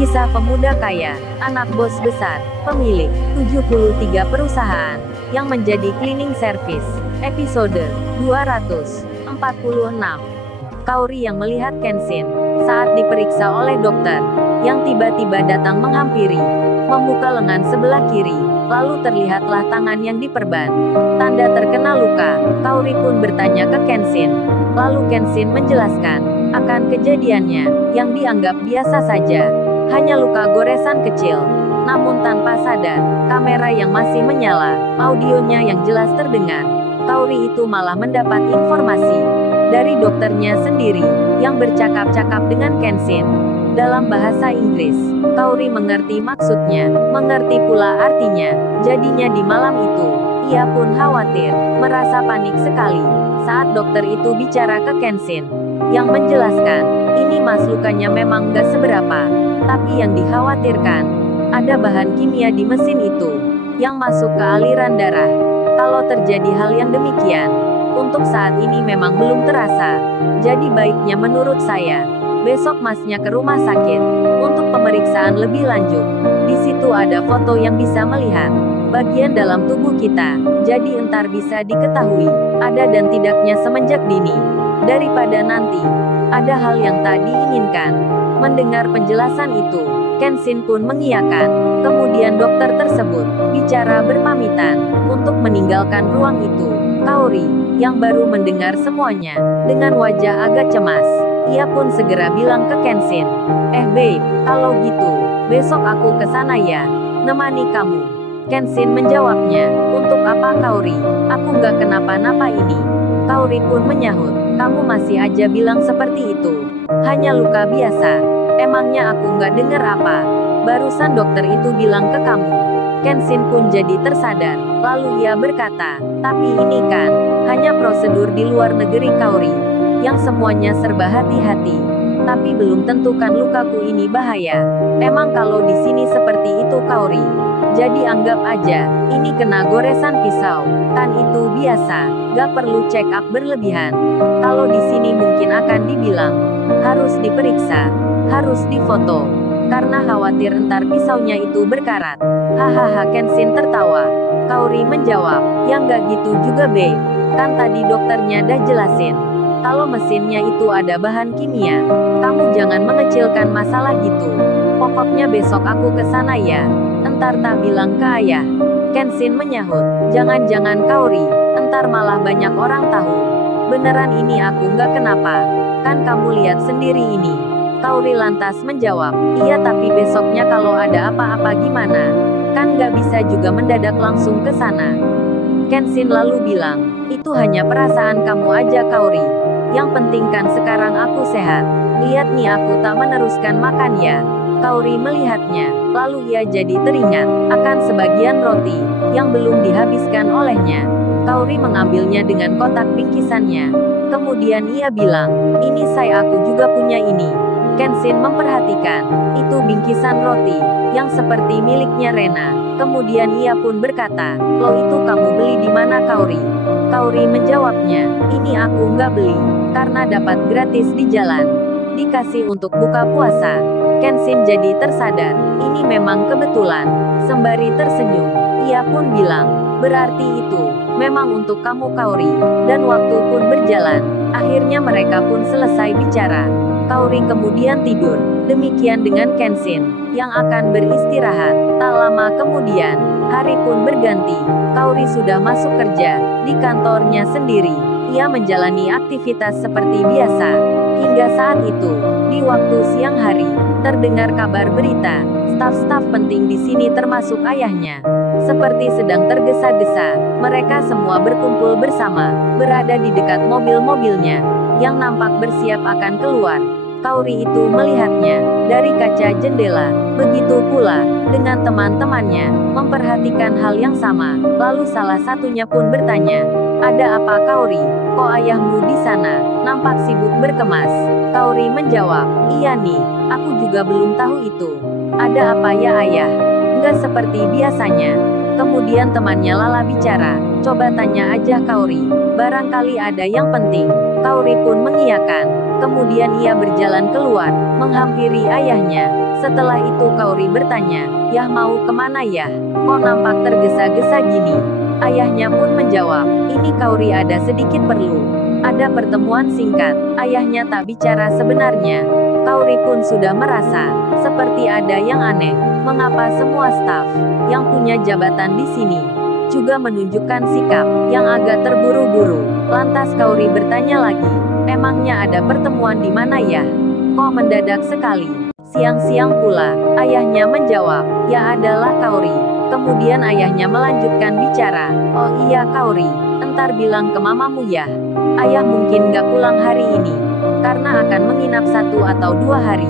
Kisah pemuda kaya, anak bos besar, pemilik 73 perusahaan, yang menjadi cleaning service. Episode 246. Kaori yang melihat Kenshin saat diperiksa oleh dokter, yang tiba-tiba datang menghampiri, membuka lengan sebelah kiri, lalu terlihatlah tangan yang diperban. Tanda terkena luka. Kaori pun bertanya ke Kenshin. Lalu Kenshin menjelaskan akan kejadiannya, yang dianggap biasa saja. Hanya luka goresan kecil. Namun tanpa sadar, kamera yang masih menyala, audionya yang jelas terdengar. Kaori itu malah mendapat informasi dari dokternya sendiri, yang bercakap-cakap dengan Kenshin dalam bahasa Inggris. Kaori mengerti maksudnya, mengerti pula artinya. Jadinya di malam itu, ia pun khawatir, merasa panik sekali saat dokter itu bicara ke Kenshin, yang menjelaskan, ini mas lukanya memang gak seberapa, tapi yang dikhawatirkan, ada bahan kimia di mesin itu, yang masuk ke aliran darah. Kalau terjadi hal yang demikian, untuk saat ini memang belum terasa. Jadi baiknya menurut saya, besok masnya ke rumah sakit, untuk pemeriksaan lebih lanjut. Di situ ada foto yang bisa melihat bagian dalam tubuh kita, jadi entar bisa diketahui, ada dan tidaknya semenjak dini. Daripada nanti, ada hal yang tak diinginkan. Mendengar penjelasan itu, Kenshin pun mengiyakan. Kemudian dokter tersebut bicara berpamitan untuk meninggalkan ruang itu. Kaori, yang baru mendengar semuanya, dengan wajah agak cemas, ia pun segera bilang ke Kenshin, babe, kalau gitu, besok aku ke sana ya, nemani kamu. Kenshin menjawabnya, untuk apa Kaori? Aku gak kenapa-napa ini. Kaori pun menyahut, kamu masih aja bilang seperti itu. Hanya luka biasa. Emangnya aku nggak dengar apa? Barusan dokter itu bilang ke kamu. Kenshin pun jadi tersadar. Lalu ia berkata, tapi ini kan hanya prosedur di luar negeri Kaori, yang semuanya serba hati-hati. Tapi belum tentu kan lukaku ini bahaya. Emang kalau di sini seperti itu Kaori? Jadi anggap aja, ini kena goresan pisau. Kan itu biasa, gak perlu check up berlebihan. Kalau di sini mungkin akan dibilang, harus diperiksa, harus difoto. Karena khawatir entar pisaunya itu berkarat. Hahaha, Kenshin tertawa. Kaori menjawab, yang gak gitu juga babe. Kan tadi dokternya dah jelasin. Kalau mesinnya itu ada bahan kimia, kamu jangan mengecilkan masalah gitu. Pokoknya besok aku ke sana ya. Entar tak bilang ke ayah. Kenshin menyahut, jangan-jangan Kaori, entar malah banyak orang tahu. Beneran ini aku nggak kenapa. Kan kamu lihat sendiri ini. Kaori lantas menjawab, iya tapi besoknya kalau ada apa-apa gimana? Kan nggak bisa juga mendadak langsung ke sana. Kenshin lalu bilang, itu hanya perasaan kamu aja Kaori. Yang penting kan sekarang aku sehat. Lihat nih aku tak meneruskan makan ya. Kaori melihatnya, lalu ia jadi teringat akan sebagian roti yang belum dihabiskan olehnya. Kaori mengambilnya dengan kotak bingkisannya. Kemudian ia bilang, ini saya aku juga punya ini. Kenshin memperhatikan, itu bingkisan roti yang seperti miliknya Rena. Kemudian ia pun berkata, lo itu kamu beli di mana Kaori? Kaori menjawabnya, ini aku nggak beli, karena dapat gratis di jalan. Dikasih untuk buka puasa. Kenshin jadi tersadar, ini memang kebetulan. Sembari tersenyum, ia pun bilang, berarti itu memang untuk kamu Kaori. Dan waktu pun berjalan. Akhirnya mereka pun selesai bicara. Kaori kemudian tidur. Demikian dengan Kenshin, yang akan beristirahat. Tak lama kemudian, hari pun berganti. Kaori sudah masuk kerja di kantornya sendiri. Ia menjalani aktivitas seperti biasa. Hingga saat itu, di waktu siang hari, terdengar kabar berita. Staf-staf penting di sini termasuk ayahnya, seperti sedang tergesa-gesa. Mereka semua berkumpul bersama, berada di dekat mobil-mobilnya, yang nampak bersiap akan keluar. Kaori itu melihatnya dari kaca jendela. Begitu pula dengan teman-temannya, memperhatikan hal yang sama. Lalu salah satunya pun bertanya, ada apa Kaori? Kok ayahmu di sana? Nampak sibuk berkemas. Kaori menjawab, iya nih, aku juga belum tahu itu. Ada apa ya ayah? Nggak seperti biasanya. Kemudian temannya Lala bicara, coba tanya aja Kaori. Barangkali ada yang penting. Kaori pun mengiyakan. Kemudian ia berjalan keluar, menghampiri ayahnya. Setelah itu Kaori bertanya, "Yah mau kemana ya? Kok nampak tergesa-gesa gini?" Ayahnya pun menjawab, "Ini Kaori ada sedikit perlu. Ada pertemuan singkat." Ayahnya tak bicara sebenarnya. Kaori pun sudah merasa seperti ada yang aneh. Mengapa semua staf yang punya jabatan di sini juga menunjukkan sikap yang agak terburu-buru? Lantas Kaori bertanya lagi, "Emangnya ada pertemuan di mana ya? Kok mendadak sekali? Siang-siang pula?" Ayahnya menjawab, "Ya adalah Kaori." Kemudian ayahnya melanjutkan bicara, "Oh iya Kaori, entar bilang ke mamamu ya. Ayah mungkin gak pulang hari ini, karena akan menginap 1 atau 2 hari.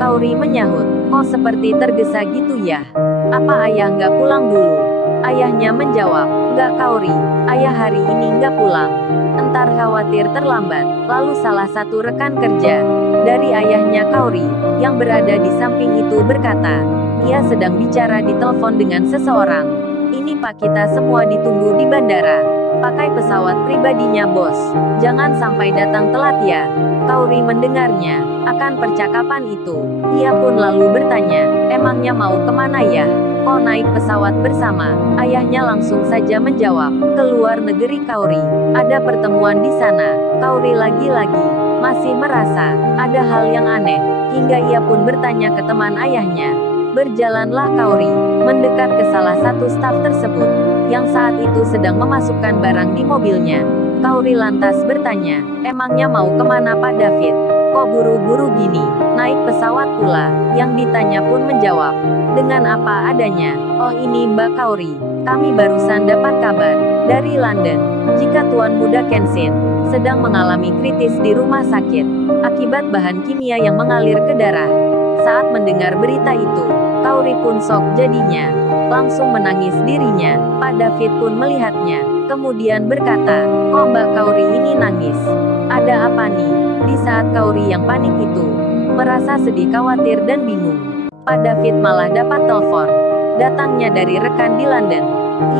Kaori menyahut, "Kok seperti tergesa gitu ya? Apa ayah gak pulang dulu?" Ayahnya menjawab, "Gak Kaori, ayah hari ini gak pulang. Entar khawatir terlambat." Lalu salah satu rekan kerja dari ayahnya Kaori, yang berada di samping itu berkata, "Ia sedang bicara di telepon dengan seseorang. Ini Pak, kita semua ditunggu di bandara. Pakai pesawat pribadinya bos. Jangan sampai datang telat ya." Kaori mendengarnya akan percakapan itu. Ia pun lalu bertanya, "Emangnya mau kemana ya? Kok naik pesawat bersama?" Ayahnya langsung saja menjawab, "Ke luar negeri Kaori. Ada pertemuan di sana." Kaori lagi-lagi masih merasa ada hal yang aneh, hingga ia pun bertanya ke teman ayahnya. Berjalanlah Kaori mendekat ke salah satu staf tersebut, yang saat itu sedang memasukkan barang di mobilnya. Kaori lantas bertanya, "Emangnya mau kemana Pak David? Kok buru-buru gini? Naik pesawat pula?" Yang ditanya pun menjawab, "Dengan apa adanya." "Oh ini Mbak Kaori, kami barusan dapat kabar dari London, jika Tuan Muda Kenshin sedang mengalami kritis di rumah sakit, akibat bahan kimia yang mengalir ke darah." Saat mendengar berita itu, Kaori pun shock jadinya. Langsung menangis dirinya. Pak David pun melihatnya, kemudian berkata, "Kok Mbak Kaori ini nangis? Ada apa nih?" Di saat Kaori yang panik itu merasa sedih, khawatir dan bingung, Pak David malah dapat telepon datangnya dari rekan di London.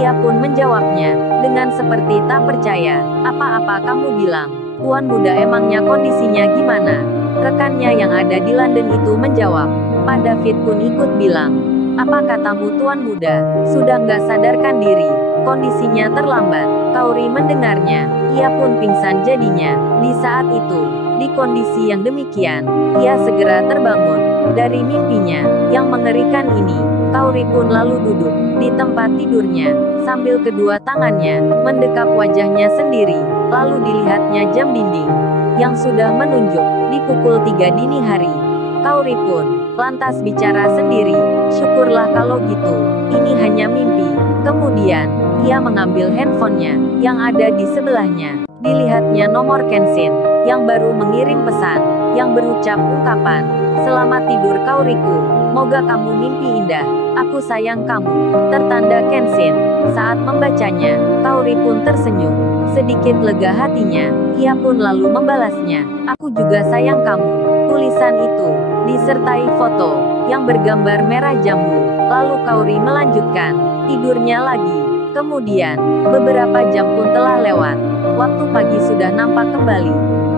Ia pun menjawabnya dengan seperti tak percaya, "Apa-apa kamu bilang? Tuan Muda emangnya kondisinya gimana?" Rekannya yang ada di London itu menjawab. Pak David pun ikut bilang, "Apa katamu Tuan Muda? Sudah nggak sadarkan diri. Kondisinya terlambat." Kaori mendengarnya, ia pun pingsan jadinya. Di saat itu, di kondisi yang demikian, ia segera terbangun dari mimpinya yang mengerikan ini. Kaori pun lalu duduk di tempat tidurnya, sambil kedua tangannya mendekap wajahnya sendiri. Lalu dilihatnya jam dinding yang sudah menunjuk di pukul 3 dini hari. Kaori pun lantas bicara sendiri, "Syukurlah kalau gitu, ini hanya mimpi." Kemudian, ia mengambil handphonenya yang ada di sebelahnya. Dilihatnya nomor Kenshin yang baru mengirim pesan yang berucap ungkapan, "Selamat tidur Kaoriku, moga kamu mimpi indah. Aku sayang kamu." Tertanda Kenshin. Saat membacanya, Kaori pun tersenyum. Sedikit lega hatinya, ia pun lalu membalasnya, "Aku juga sayang kamu." Tulisan itu disertai foto yang bergambar merah jambu. Lalu Kaori melanjutkan tidurnya lagi. Kemudian, beberapa jam pun telah lewat. Waktu pagi sudah nampak kembali.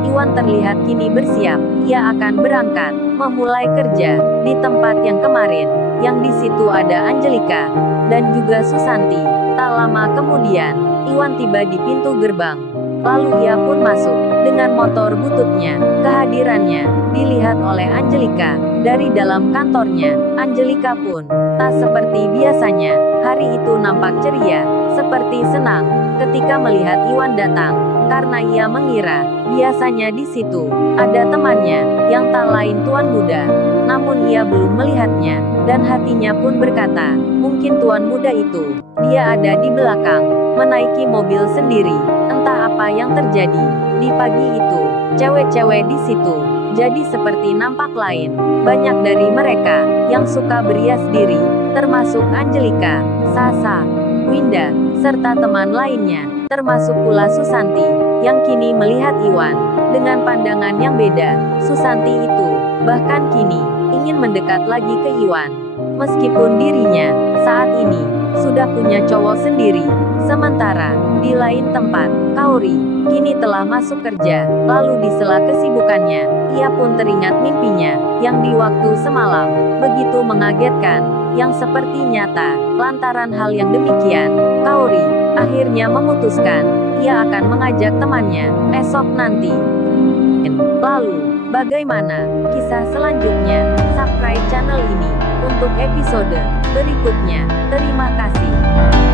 Iwan terlihat kini bersiap. Ia akan berangkat, memulai kerja di tempat yang kemarin, yang di situ ada Angelika dan juga Susanti. Tak lama kemudian, Iwan tiba di pintu gerbang. Lalu ia pun masuk dengan motor bututnya. Kehadirannya dilihat oleh Angelika dari dalam kantornya. Angelika pun tak seperti biasanya. Hari itu nampak ceria, seperti senang ketika melihat Iwan datang, karena ia mengira biasanya di situ ada temannya yang tak lain Tuan Muda. Namun ia belum melihatnya, dan hatinya pun berkata, mungkin Tuan Muda itu dia ada di belakang, menaiki mobil sendiri. Entah apa yang terjadi di pagi itu. Cewek-cewek di situ jadi seperti nampak lain. Banyak dari mereka yang suka berias diri, termasuk Angelika, Sasa, Winda, serta teman lainnya, termasuk pula Susanti, yang kini melihat Iwan dengan pandangan yang beda. Susanti itu bahkan kini ingin mendekat lagi ke Iwan, meskipun dirinya saat ini sudah punya cowok sendiri. Sementara Di lain tempat, Kaori kini telah masuk kerja. Lalu di sela kesibukannya, ia pun teringat mimpinya yang di waktu semalam begitu mengagetkan, yang seperti nyata. Lantaran hal yang demikian, Kaori akhirnya memutuskan ia akan mengajak temannya esok nanti. Lalu, bagaimana kisah selanjutnya? Subscribe channel ini untuk episode berikutnya. Terima kasih.